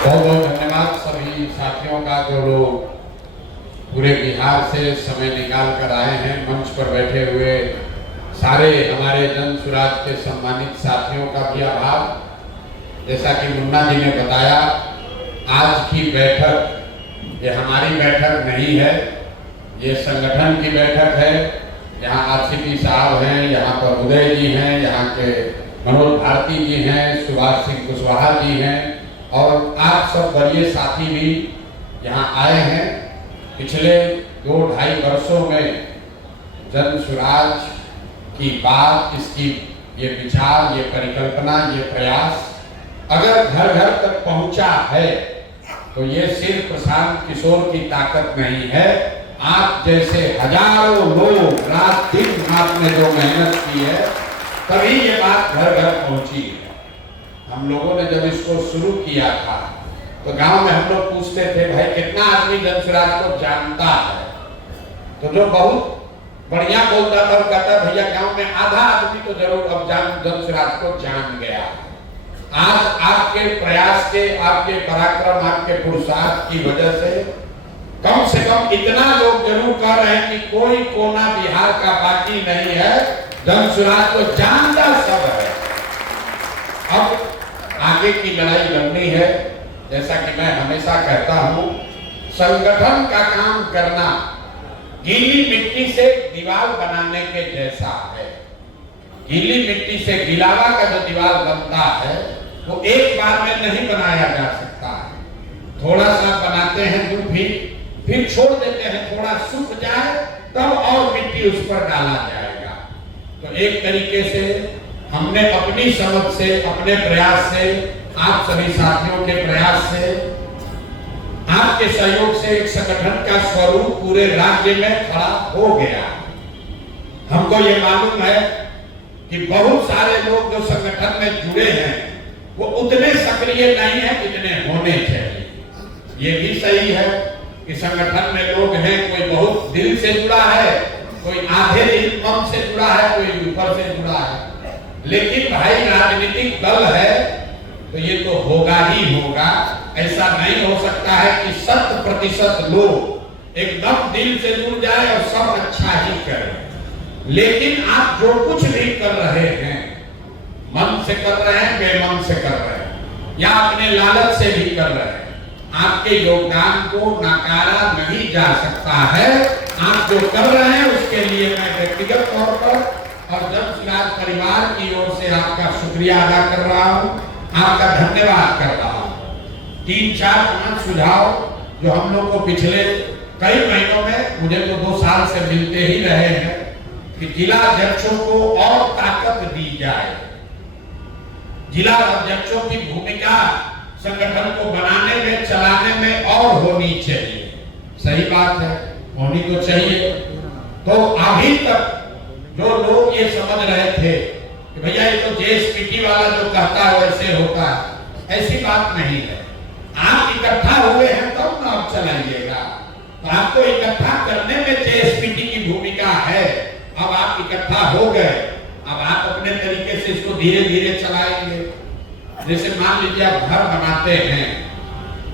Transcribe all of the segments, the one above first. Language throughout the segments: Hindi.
बहुत बहुत धन्यवाद सभी साथियों का जो लोग पूरे बिहार से समय निकाल कर आए हैं। मंच पर बैठे हुए सारे हमारे जन सुराज के सम्मानित साथियों का भी आभार। जैसा कि मुन्ना जी ने बताया, आज की बैठक ये हमारी बैठक नहीं है, ये संगठन की बैठक है। यहाँ आरसीपी साहब हैं, यहाँ पर उदय जी हैं, यहाँ के मनोज भारती जी हैं, सुभाष सिंह कुशवाहा जी हैं और आप सब वरीय साथी भी यहाँ आए हैं। पिछले 2-2.5 वर्षों में जन सुराज की बात, इसकी ये विचार, ये परिकल्पना, ये प्रयास अगर घर घर तक पहुंचा है तो ये सिर्फ प्रशांत किशोर की ताकत नहीं है। आप जैसे हजारों लोग रात दिन आपने जो मेहनत की है, तभी ये बात घर घर पहुंची है। हम लोगों ने जब इसको शुरू किया था तो गांव में हम लोग पूछते थे, भाई कितना आदमी जन सुराज को जानता है? तो जो बहुत बढ़िया बोलता था कहता, भैया गांव में आधा आदमी तो जरूर अब जन सुराज को जान गया। आज आपके प्रयास के, आपके पराक्रम, आपके पुरुषार्थ की वजह से कम इतना लोग जरूर कह रहे हैं कि कोई कोना बिहार का बाकी नहीं है, जन सुराज को जानता सब है। अब आगे की लड़ाई लड़नी है। जैसा कि मैं हमेशा कहता हूं, संगठन का काम करना गीली मिट्टी से दीवार बनाने के जैसा है। गीली मिट्टी से गिलावा का जो दीवार बनता है वो एक बार में नहीं बनाया जा सकता है। थोड़ा सा बनाते हैं, फिर छोड़ देते हैं, थोड़ा सूख जाए तब और मिट्टी उस पर डाला जाएगा। तो एक तरीके से हमने अपनी समझ से, अपने प्रयास से, आप सभी साथियों के प्रयास से, आपके सहयोग से एक संगठन का स्वरूप पूरे राज्य में खड़ा हो गया। हमको ये मालूम है कि बहुत सारे लोग जो संगठन में जुड़े हैं वो उतने सक्रिय नहीं है जितने होने चाहिए। ये भी सही है कि संगठन में लोग हैं, कोई बहुत दिल से जुड़ा है, कोई आधे दिल मन से जुड़ा है, कोई ऊपर से जुड़ा है। लेकिन भाई राजनीतिक दल है तो ये तो होगा ही होगा। ऐसा नहीं हो सकता है कि 100% लोग एकदम दिल से जुड़ जाए और सब अच्छा ही करें। लेकिन आप जो कुछ भी कर रहे हैं, मन से कर रहे हैं, बेमन से कर रहे हैं या अपने लालच से भी कर रहे हैं, आपके योगदान को नकारा नहीं जा सकता है। आप जो कर रहे हैं उसके लिए मैं व्यक्तिगत तौर पर और जन सुराज परिवार की ओर से आपका शुक्रिया अदा कर रहा हूं, आपका धन्यवाद कर रहा हूं। 3, 4, 5 सुझाव जो हम लोग को पिछले कई महीनों में, मुझे तो 2 साल से मिलते ही रहे हैं कि जिला अध्यक्षों को और ताकत दी जाए। जिला अध्यक्षों की भूमिका संगठन को बनाने में, चलाने में और होनी चाहिए। सही बात है, होनी तो चाहिए। तो अभी तक जो लोग ये समझ रहे थे कि भैया ये तो जेएसपीटी वाला जो कहता है वैसे होता है, ऐसी बात नहीं है। आप इकट्ठा हुए हैं तब ना आप चलाइएगा। तो आपको इकट्ठा करने में जेएसपीटी की भूमिका है। अब आप इकट्ठा हो गए, अब आप अपने तरीके से इसको धीरे धीरे चलाएंगे। जैसे मान लीजिए आप घर बनाते हैं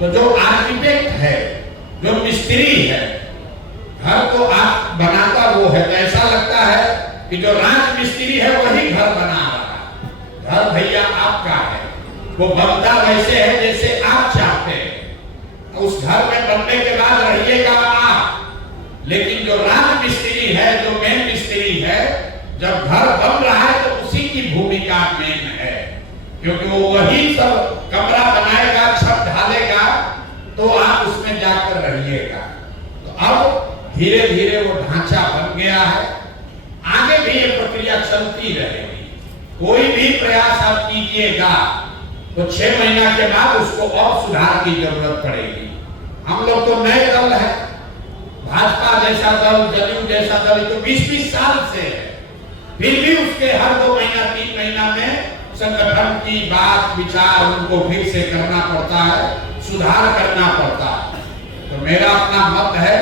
तो जो आर्किटेक्ट है, जो मिस्त्री है, घर को आप बनाता वो है, तो ऐसा लगता है कि जो राज मिस्त्री है वही घर बना रहा है। घर भैया आपका है, वो बनता वैसे है जैसे आप चाहते हैं। उस घर में बनने के बाद रहिएगा आप। लेकिन जो राज मिस्त्री है, जो मेन मिस्त्री है, जब घर बन रहा है तो उसी की भूमिका मेन है, क्योंकि वो वही सब कमरा बनाएगा, छत ढालेगा, तो आप उसमें जाकर रहिएगा। तो अब धीरे धीरे वो ढांचा बन गया है, आगे भी ये प्रक्रिया चलती रहेगी। कोई भी प्रयास आप कीजिएगा तो 6 महीना के बाद उसको और सुधार की जरूरत पड़ेगी। हम लोग तो नए दल है, भाजपा जैसा दल, जदयू जैसा दल तो 20-20 साल से है, फिर भी उसके हर 2 महीना 3 महीना में संगठन की बात विचार उनको फिर से करना पड़ता है, सुधार करना पड़ता है। तो मेरा अपना मत है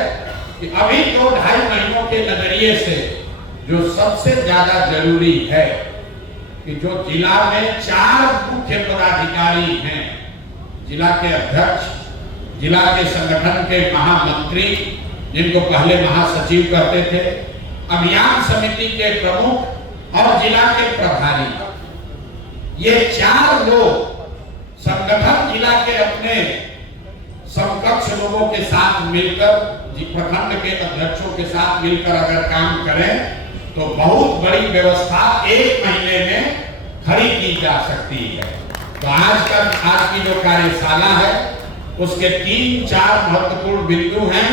कि अभी 2-2.5 महीनों के नजरिए से जो सबसे ज्यादा जरूरी है कि जो जिला में 4 मुख्य पदाधिकारी हैं, जिला के अध्यक्ष, जिला के संगठन के महामंत्री, जिनको पहले महासचिव कहते थे, अभियान समिति के प्रमुख और जिला के प्रभारी, ये 4 लोग संगठन जिला के अपने समकक्ष लोगों के साथ मिलकर, प्रखंड के अध्यक्षों के साथ मिलकर अगर काम करें तो बहुत बड़ी व्यवस्था 1 महीने में खड़ी की जा सकती है। तो आज की जो कार्यशाला है उसके 3-4 महत्वपूर्ण बिंदु हैं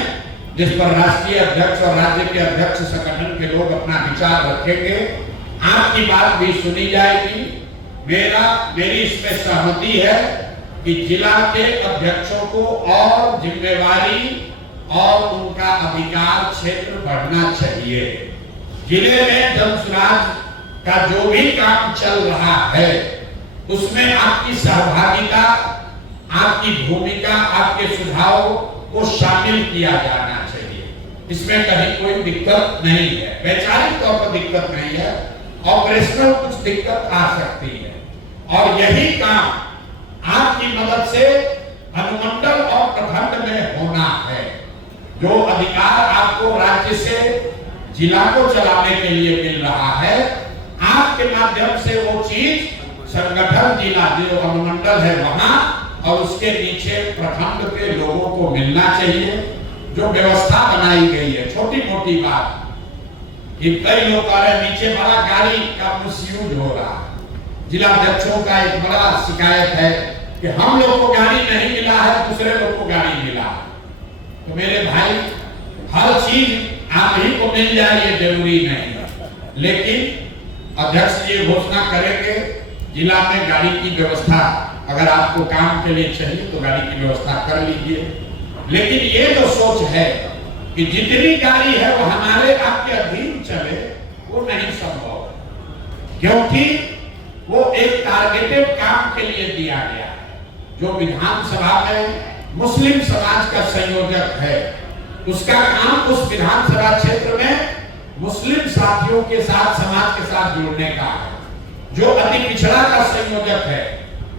जिस पर राष्ट्रीय अध्यक्ष और राज्य के अध्यक्ष संगठन के लोग अपना विचार रखेंगे। आपकी बात भी सुनी जाएगी। मेरी इसमें सहमति है कि जिला के अध्यक्षों को और जिम्मेवारी और उनका अधिकार क्षेत्र बढ़ना चाहिए। जिले में जन सुराज का जो भी काम चल रहा है उसमें आपकी सहभागिता, आपकी भूमिका, आपके सुझाव को शामिल किया जाना चाहिए। इसमें कहीं कोई दिक्कत नहीं है, वैचारिक तौर पर दिक्कत नहीं है, ऑपरेशनल कुछ दिक्कत आ सकती है और यही काम आपकी मदद से अनुमंडल और प्रखंड में होना है। जो अधिकार आपको राज्य से जिला को चलाने के लिए मिल रहा है, आपके माध्यम से वो चीज संगठन जिला जो अनुमंडल है वहां और उसके नीचे प्रखंड के लोगों को मिलना चाहिए। जो व्यवस्था बनाई गई है, छोटी मोटी बात कि कई लोग कह रहे नीचे बड़ा गाड़ी का मिसयूज हो रहा है। जिला अध्यक्षों का एक बड़ा शिकायत है कि हम लोग को गाड़ी नहीं मिला है, दूसरे लोग को गाड़ी मिला है। तो मेरे भाई, हर चीज आप ही को मिल जाए ये जरूरी नहीं है, लेकिन अध्यक्ष जी घोषणा करेंगे जिला में गाड़ी की व्यवस्था, अगर आपको काम के लिए चाहिए तो गाड़ी की व्यवस्था कर लीजिए। लेकिन ये जो सोच है कि जितनी गाड़ी है वो हमारे आपके अधीन चले, वो नहीं संभव, क्योंकि वो एक टारगेटेड काम के लिए दिया गया है। जो विधानसभा में मुस्लिम समाज का संयोजक है, उसका काम उस विधानसभा क्षेत्र में मुस्लिम साथियों के साथ, समाज के साथ जुड़ने का है। जो अति पिछड़ा का संयोजक है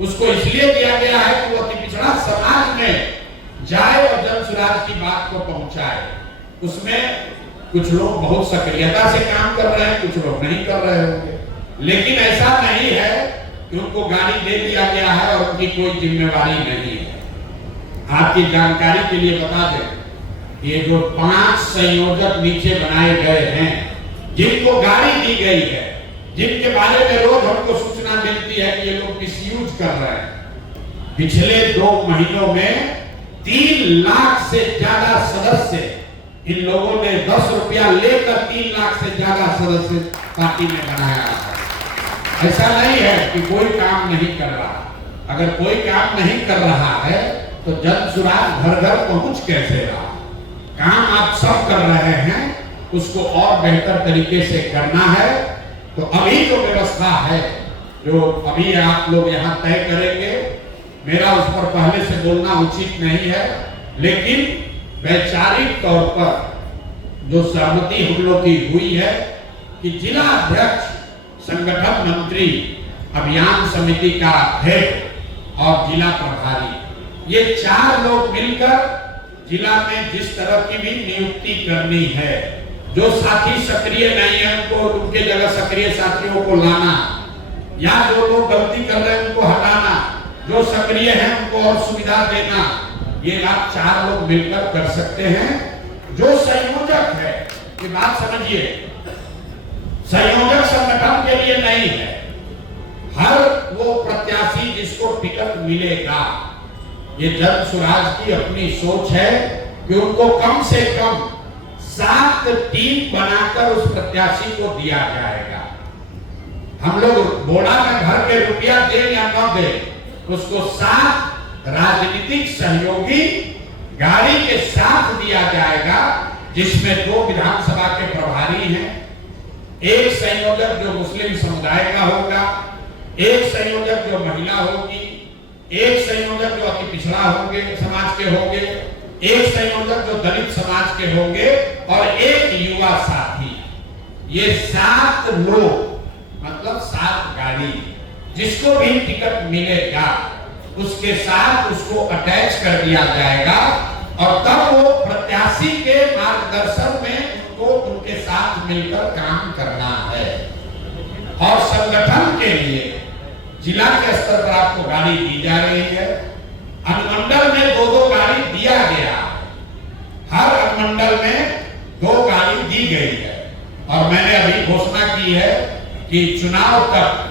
उसको इसलिए दिया गया है कि वो अति पिछड़ा समाज में जाए और जन सुराज की बात को पहुंचाए। उसमें कुछ लोग बहुत सक्रियता से काम कर रहे हैं, कुछ लोग नहीं कर रहे होंगे, लेकिन ऐसा नहीं है कि उनको गाड़ी दे दिया गया है और उनकी कोई जिम्मेवारी नहीं है। आपकी जानकारी के लिए बता दें, ये जो 5 संयोजक नीचे बनाए गए हैं, जिनको गाड़ी दी गई है, जिनके बारे में रोज हमको सूचना मिलती है कि ये लोग मिसयूज कर रहे हैं, पिछले 2 महीनों में 3 लाख से ज्यादा सदस्य इन लोगों ने 10 रुपया लेकर 3 लाख से ज्यादा सदस्य पार्टी में बनाया है। ऐसा नहीं है कि कोई काम नहीं कर रहा। अगर कोई काम नहीं कर रहा है तो जन सुराज घर घर पहुंच कैसे रहा? काम आप सब कर रहे हैं, उसको और बेहतर तरीके से करना है। तो अभी जो व्यवस्था है, जो अभी आप लोग यहाँ तय करेंगे, मेरा उस पर पहले से बोलना उचित नहीं है, लेकिन वैचारिक तौर पर जो सहमति हम लोग की हुई है कि जिला अध्यक्ष, संगठन मंत्री, अभियान समिति का हेड और जिला प्रभारी, ये 4 लोग मिलकर जिला में जिस तरह की भी नियुक्ति करनी है, जो साथी सक्रिय नहीं है उनको उनके जगह सक्रिय साथियों को लाना, या जो लोग गलती कर रहे हैं उनको हटाना, जो सक्रिय है उनको और सुविधा देना, ये आप 4 लोग मिलकर कर सकते हैं। जो संयोजक है, ये बात समझिए, संयोजक संगठन के लिए नहीं है। हर वो प्रत्याशी जिसको टिकट मिलेगा, ये जन सुराज की अपनी सोच है कि उनको कम से कम 7 टीम बनाकर उस प्रत्याशी को दिया जाएगा। हम लोग बोड़ा में भर के रुपया दे या न दे, उसको 7 राजनीतिक सहयोगी गाड़ी के साथ दिया जाएगा, जिसमें 2 विधानसभा के प्रभारी हैं, एक संयोजक जो मुस्लिम समुदाय का होगा, एक संयोजक जो महिला होगी, एक संयोजक जो अति पिछड़ा होंगे समाज के होंगे, एक संयोजक जो दलित समाज के होंगे और एक युवा साथी। ये 7 लोग, मतलब 7 गाड़ी, जिसको भी टिकट मिलेगा उसके साथ उसको अटैच कर दिया जाएगा और तब वो प्रत्याशी के मार्गदर्शन में उनको उनके साथ मिलकर काम करना है। और संगठन के लिए जिला के स्तर पर आपको गाड़ी दी जा रही है, अनुमंडल में 2-2 गाड़ी दिया गया, हर अनुमंडल में 2 गाड़ी दी गई है। और मैंने अभी घोषणा की है कि चुनाव तक